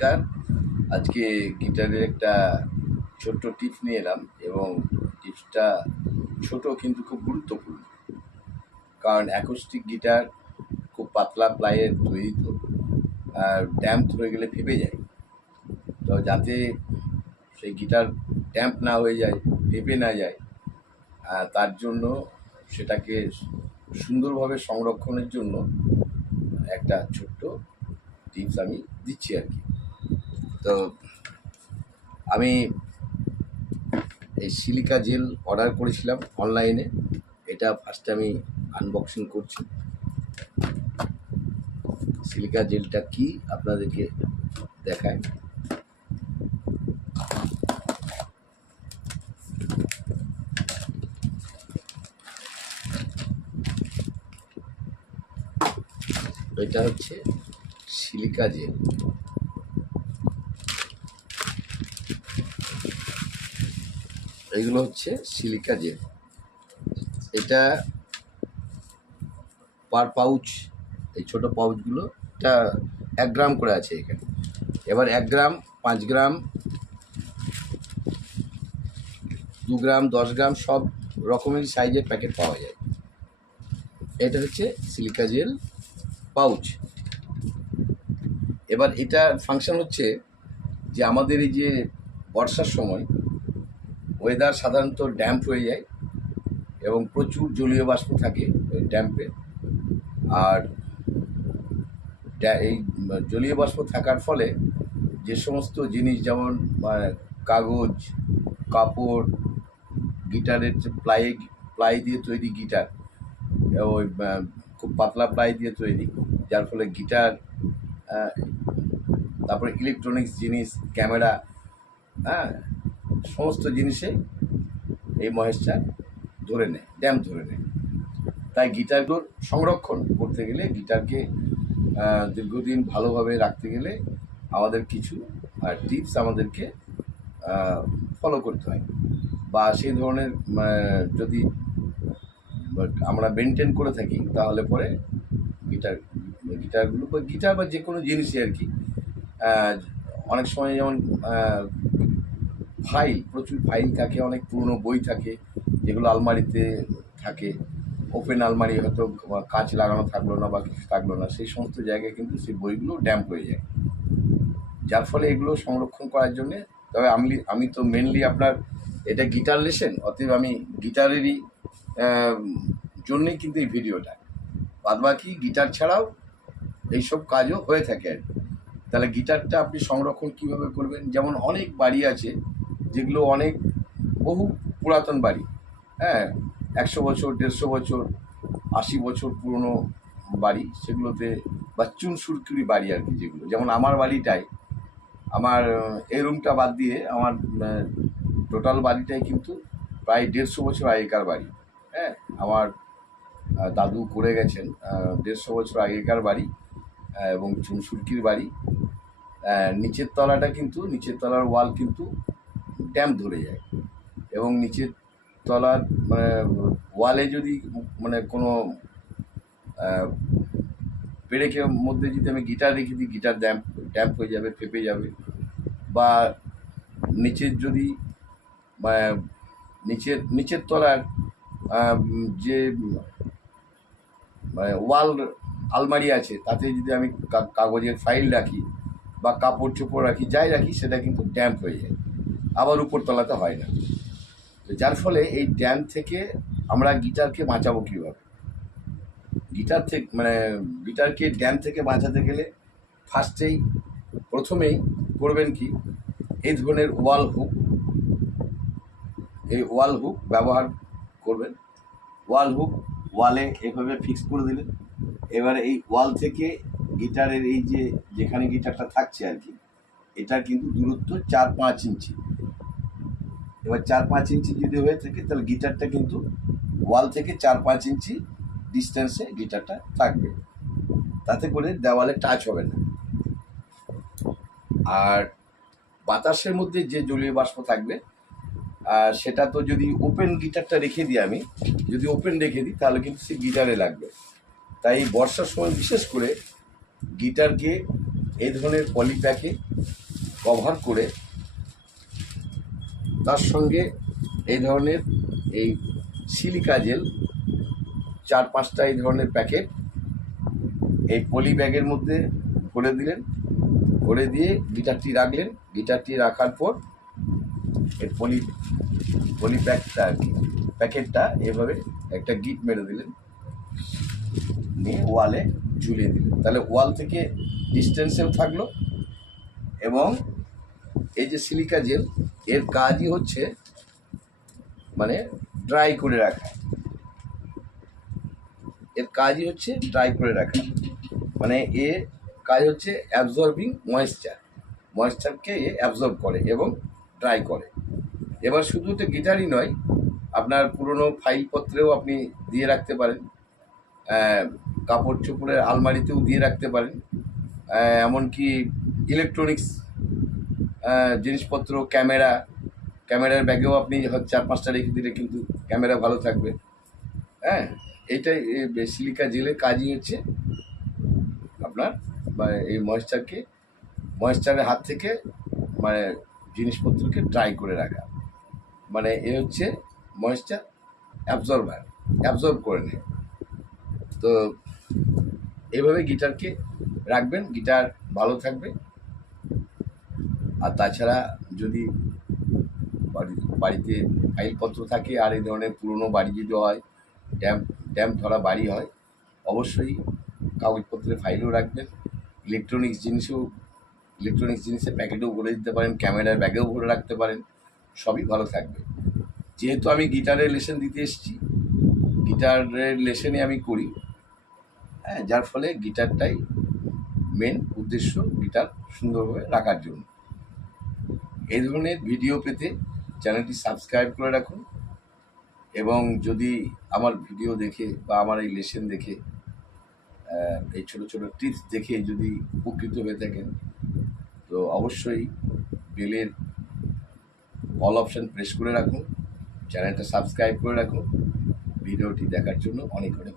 নমস্কার। আজকে গিটারের একটা ছোট্ট টিপস নিয়ে এলাম এবং টিপসটা ছোট কিন্তু খুব গুরুত্বপূর্ণ। কারণ অ্যাকোস্টিক গিটার খুব পাতলা প্লাইয়ের তৈরি, তো ড্যাম্প ধরে গেলে ফেপে যায়। তো যাতে সেই গিটার ড্যাম্প না হয়ে যায়, ফেপে না যায়, তার জন্য সেটাকে সুন্দরভাবে সংরক্ষণের জন্য একটা ছোট্ট টিপস আমি দিচ্ছি আর কি। তো আমি এই সিলিকা জেল অর্ডার করেছিলাম অনলাইনে। এটা ফার্স্টে আমি আনবক্সিং করছি। সিলিকা জেলটা কি আপনাদেরকে দেখায়। এটা হচ্ছে সিলিকা জেল। এইগুলো হচ্ছে সিলিকা জেল। এটা পার পাউচ, এই ছোটো পাউচগুলো, এটা 1 গ্রাম করে আছে এখানে। এবার 1 গ্রাম, 5 গ্রাম, 2 গ্রাম, 10 গ্রাম সব রকমের সাইজের প্যাকেট পাওয়া যায়। এটা হচ্ছে সিলিকা জেল পাউচ। এবার এটার ফাংশন হচ্ছে যে আমাদের এই যে বর্ষার সময় ওয়েদার সাধারণত ড্যাম্প হয়ে যায় এবং প্রচুর জলীয় বাষ্প থাকে ওই ড্যাম্পে। আর এই জলীয় বাষ্প থাকার ফলে যে সমস্ত জিনিস, যেমন কাগজ, কাপড়, গিটারের যে প্লাই দিয়ে তৈরি গিটার, ওই খুব পাতলা প্লাই দিয়ে তৈরি, যার ফলে গিটার, তারপরে ইলেকট্রনিক্স জিনিস, ক্যামেরা, সমস্ত জিনিসে এই ময়েশ্চার ধরে নেয়, ড্যাম্প ধরে নেয়। তাই গিটারগুলোর সংরক্ষণ করতে গেলে, গিটারকে দীর্ঘদিন ভালোভাবে রাখতে গেলে আমাদের কিছু টিপস আমাদেরকে ফলো করতে হয়, বা সেই ধরনের যদি আমরা মেনটেন করে থাকি তাহলে পরে গিটারগুলো বা গিটার বা যে কোনো জিনিসই আর কি, অনেক সময় যেমন ফাইল, প্রচুর ফাইল থাকে, অনেক পুরনো বই থাকে যেগুলো আলমারিতে থাকে, ওপেন আলমারি, হয়তো কাঁচ লাগানো থাকলো না বা কিছু থাকলো না, সেই সমস্ত জায়গায় কিন্তু সেই বইগুলো ড্যাম্প হয়ে যায়। যার ফলে এগুলো সংরক্ষণ করার জন্যে, তবে আমি তো মেনলি আপনার এটা গিটার লেসেন, অতএব আমি গিটারেরই জন্যেই কিন্তু এই ভিডিওটা। বাদবাকি গিটার ছাড়াও এইসব কাজও হয়ে থাকে আর কি। তাহলে গিটারটা আপনি সংরক্ষণ কীভাবে করবেন? যেমন অনেক বাড়ি আছে যেগুলো অনেক বহু পুরাতন বাড়ি, 100 বছর, 150 বছর, 80 বছর পুরনো বাড়ি, সেগুলোতে বা চুনসুরকিরি বাড়ি আর কি, যেগুলো, যেমন আমার বাড়িটাই, আমার এই রুমটা বাদ দিয়ে আমার টোটাল বাড়িটাই কিন্তু প্রায় 150 বছর আগেকার বাড়ি। আমার দাদু করে গেছেন 150 বছর আগেকার বাড়ি, এবং চুনসুরকির বাড়ি। নিচের তলাটা কিন্তু, নিচের তলার ওয়াল কিন্তু ড্যাম্প ধরে যায়, এবং নিচের তলার ওয়ালে যদি কোনো পেরেকের মধ্যে যদি আমি গিটার রেখে দিই, গিটার ড্যাম্প হয়ে যাবে, ফেপে যাবে। বা নিচের যদি নিচের তলার যে ওয়াল আলমারি আছে, তাতে যদি আমি কাগজের ফাইল রাখি বা কাপড় চোপড় রাখি, যাই রাখি, সেটা কিন্তু ড্যাম্প হয়ে যায়, আবার উপরতলাতে হয় না। তো যার ফলে এই ড্যাম্প থেকে আমরা গিটারকে বাঁচাবো কীভাবে? গিটারকে ড্যাম্প থেকে বাঁচাতে গেলে প্রথমেই করবেন কি, এই ধরনের ওয়াল হুক ব্যবহার করবেন। ওয়ালে এভাবে ফিক্স করে দিলেন। এবারে এই ওয়াল থেকে গিটারের এই যেখানে গিটারটা থাকছে আর কি, এটার কিন্তু দূরত্ব 4-5 ইঞ্চি। এবার 4-5 ইঞ্চি যদি হয়ে থাকে, তাহলে গিটারটা কিন্তু ওয়াল থেকে 4-5 ইঞ্চি ডিস্টেন্সে গিটারটা থাকবে, তাতে করে দেওয়ালে টাচ হবে না। আর বাতাসের মধ্যে যে জলীয় বাষ্প থাকবে, সেটা তো যদি ওপেন গিটারটা রেখে দিই, আমি যদি ওপেন রেখে দিই, তাহলে কিন্তু সে গিটারে লাগবে। তাই বর্ষার সময় বিশেষ করে গিটারকে এই ধরনের পলিপ্যাকে কভার করে তার সঙ্গে এই ধরনের এই সিলিকা জেল 4-5টা এই ধরনের প্যাকেট এই পলি ব্যাগের মধ্যে ভরে দিলেন, ভরে দিয়ে গিটারটি রাখলেন। গিটারটি রাখার পর এই পলি প্যাকটা আর কি প্যাকেটটা এভাবে একটা গিট মেরে দিলেন, নিয়ে ওয়ালে ঝুলিয়ে দিলেন। তাহলে ওয়াল থেকে ডিস্টেন্সেও থাকলো এবং এই যে সিলিকা জেল এর কাজই হচ্ছে মানে ড্রাই করে রাখা, এর কাজই হচ্ছে ড্রাই করে রাখা, মানে এর কাজ হচ্ছে অ্যাবজর্বিং ময়েশ্চারকে এ অ্যাবজর্ব করে এবং ড্রাই করে। এবার শুধু তো গিটারই নয়, আপনার পুরনো ফাইলপত্রেও আপনি দিয়ে রাখতে পারেন, কাপড় চোপড়ের আলমারিতেও দিয়ে রাখতে পারেন, এমনকি ইলেকট্রনিক্স জিনিসপত্র ক্যামেরার ব্যাগেও আপনি 4-5টা রেখে দিলে কিন্তু ক্যামেরা ভালো থাকবে। হ্যাঁ, এইটাই সিলিকা জেলের কাজই হচ্ছে আপনার এই ময়েশ্চারের হাত থেকে মানে জিনিসপত্রকে ড্রাই করে রাখা, মানে এ হচ্ছে ময়েশ্চার অ্যাবজর্ব করে নেয়। তো এইভাবে গিটারকে রাখবেন, গিটার ভালো থাকবে। আর তাছাড়া যদি বাড়িতে ফাইলপত্র থাকে আর এই ধরনের পুরনো বাড়ি যদি হয়, ড্যাম্প ধরা বাড়ি হয়, অবশ্যই কাগজপত্রের ফাইলও রাখবেন। ইলেকট্রনিক্স জিনিসের প্যাকেটেও ভরে দিতে পারেন, ক্যামেরার ব্যাগেও ভরে রাখতে পারেন, সবই ভালো থাকবে। যেহেতু আমি গিটারের লেসন দিতে এসেছি, গিটারের লেসনে আমি করি, হ্যাঁ, যার ফলে গিটারটাই মেন উদ্দেশ্য, গিটার সুন্দরভাবে রাখার জন্য। এই ধরনের ভিডিও পেতে চ্যানেলটি সাবস্ক্রাইব করে রাখুন এবং যদি আমার ভিডিও দেখে বা আমার এই লেসন দেখে এই ছোটো ছোটো টিপস দেখে যদি উপকৃত হয়ে থাকেন তো অবশ্যই বেলের অল অপশান প্রেস করে রাখুন, চ্যানেলটা সাবস্ক্রাইব করে রাখুন। ভিডিওটি দেখার জন্য অনেক অনেক